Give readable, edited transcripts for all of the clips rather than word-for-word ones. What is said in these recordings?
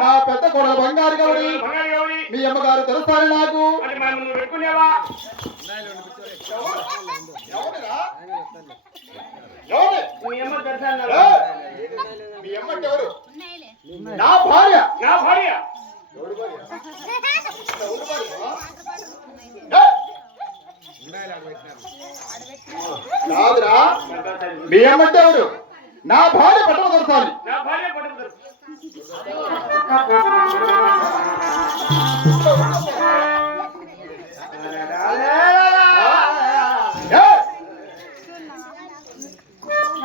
నా పెద్ద కోడలు బంగారు గౌరి మీ అమ్మగారు తెలుస్తాను నాకు. మీ అమ్మంటే ఎవరు? నా భార్య. నా భార్య కాదురా, మీ అమ్మంటే ఎవరు? నా భార్య పట్టణ దొరకాలి. నా భార్య పట్టణ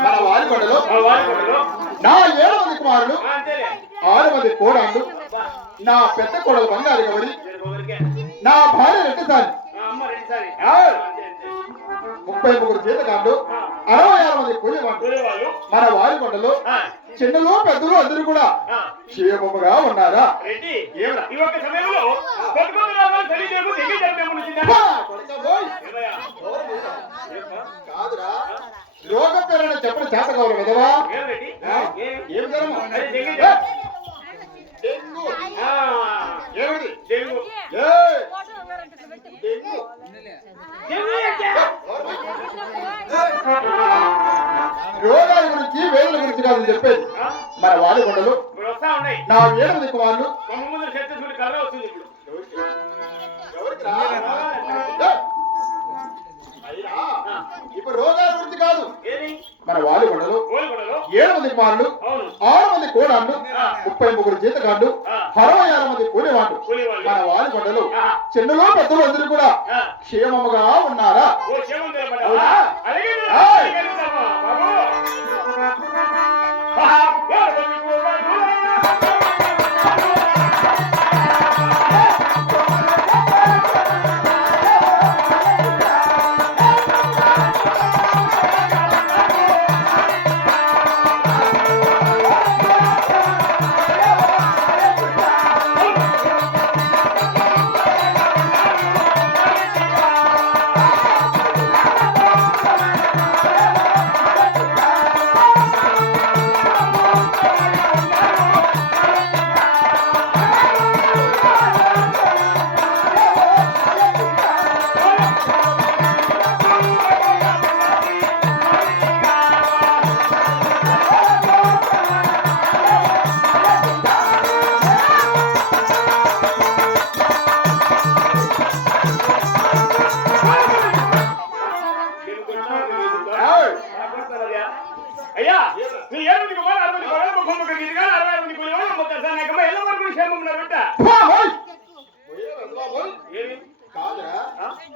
మన వారికొండలో నా 7 మంది కుమారులు 6 మంది కోడాళ్ళు, నా పెద్ద కోడలు బంగారు గౌరి, నా భార్య రెడ్డిసారి, 33 జీతగాళ్ళు, 66 మంది కూలివాళ్ళు. మన వారికొండలో చిన్నలు పెద్దలు అందరూ కూడా క్షేమముగా ఉన్నారా? కాదురా, రోగ పేరైన చెప్పిన చేత కావాలి కదవా? ఏం జ్వరము? డెంగు. ఏమిటి డెంగు? రోగాల గురించి వేదల గురించి కాదని చెప్పేది. మన వాడికొండలు నా 7 మంది కుమారులు ఇప్పుడు రోగాల గురించి కాదు. మన వాడికొండలు 7 మంది కుమారులు 6 మంది కోడాళ్ళు, 33 జీతగాళ్ళు, 66 మంది కూలివాళ్ళు. మన వాడికొండలు చిన్నలో పెద్దలు అందరూ కూడా క్షేమముగా ఉన్నారా?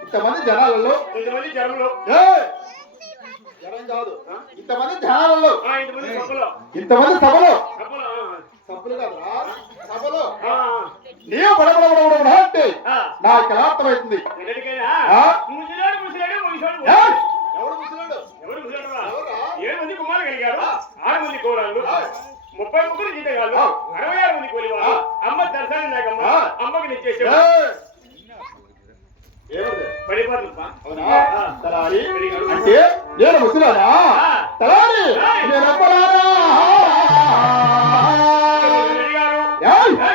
ఇంతమంది జనాలలో ఇంతమంది జనాలలో ఇంతమంది సభలో సభలు కాదురా, సభలో నీవు బడబడబడ అంటే నాకు ఎలా అర్థమవుతుంది? ఎవరు ముసలాడు? 7 మంది కుమారులు కలిగారు, 6 మంది కోడళ్ళు, 33 జీతగాళ్ళు, 66 మంది కూలివాళ్ళు. అమ్మ బాగా నిచ్చేసావు ఏయ్! ఏమిటి? పడిపోతుందా అవునా? తలారి అంటే నేను ముసలానా? తలారి నేను అప్పలానా?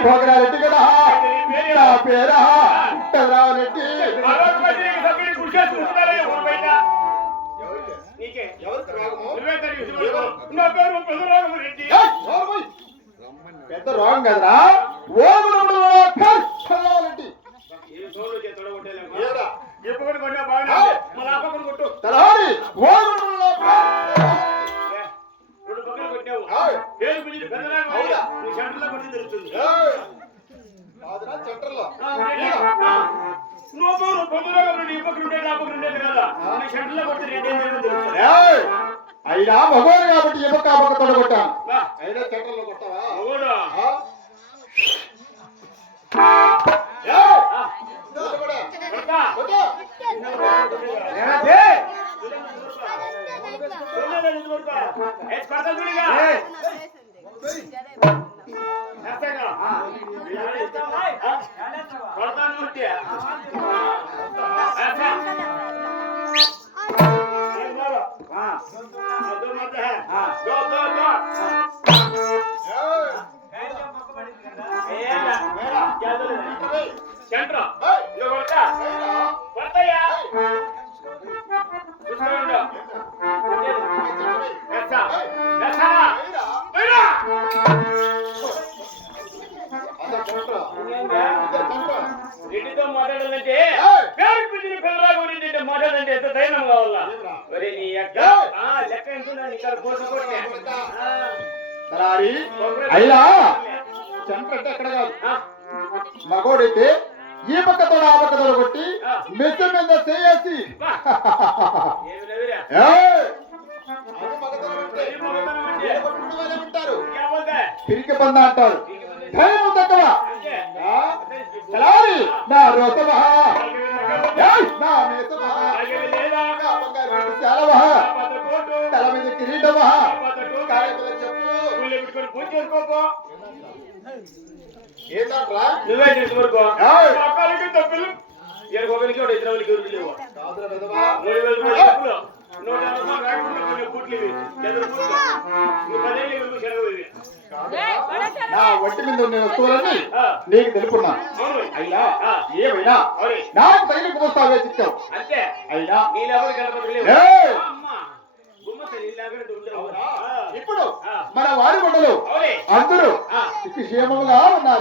భోగరారెడ్డి కదా నా పేరా తలారెడ్డి. పెద్ద రోగం కదరా తలారెడ్డి. తలారి సెంటర్లో అయినా మగవాడు కాబట్టి ఎప్పక తొడగొట్టాను. అయినా సెంటర్లో కొట్టావా? రెడ్డితో మాట్లాడాలంటే పేరు పిలిచిన పిల్లరాకు రెడ్డి మాట్లాడాలంటే ఎంత ధైర్యం కావాలా? నీ లెక్క ఎంత అయినా సెంటర్ అంటే ఎక్కడ కాదు. మగోడైతే ఈ పక్కతో ఆ పక్కతో కొట్టి మెస్సు మీద చేసి పిరికి పంద అంటారు. ధైర్యం తక్కువ నా రోతమా నా మేతమా తల మీద కిరీటమా ఏంటంట్రా నువ్వే చేసుకో తప్పులు ఒకరికి ఒక ఇద్దరు లేవు 3,000 నా ఒంటి మీద ఉన్న వస్తువులన్నీ నీకు తెలుపున్నా. అయినా ఏమైనా నాకు తగిన మోస్తావే చిక్కావు. అయినా ఇప్పుడు మన వారి గుండెలు అందరూ క్షేమంగా ఉన్నారు.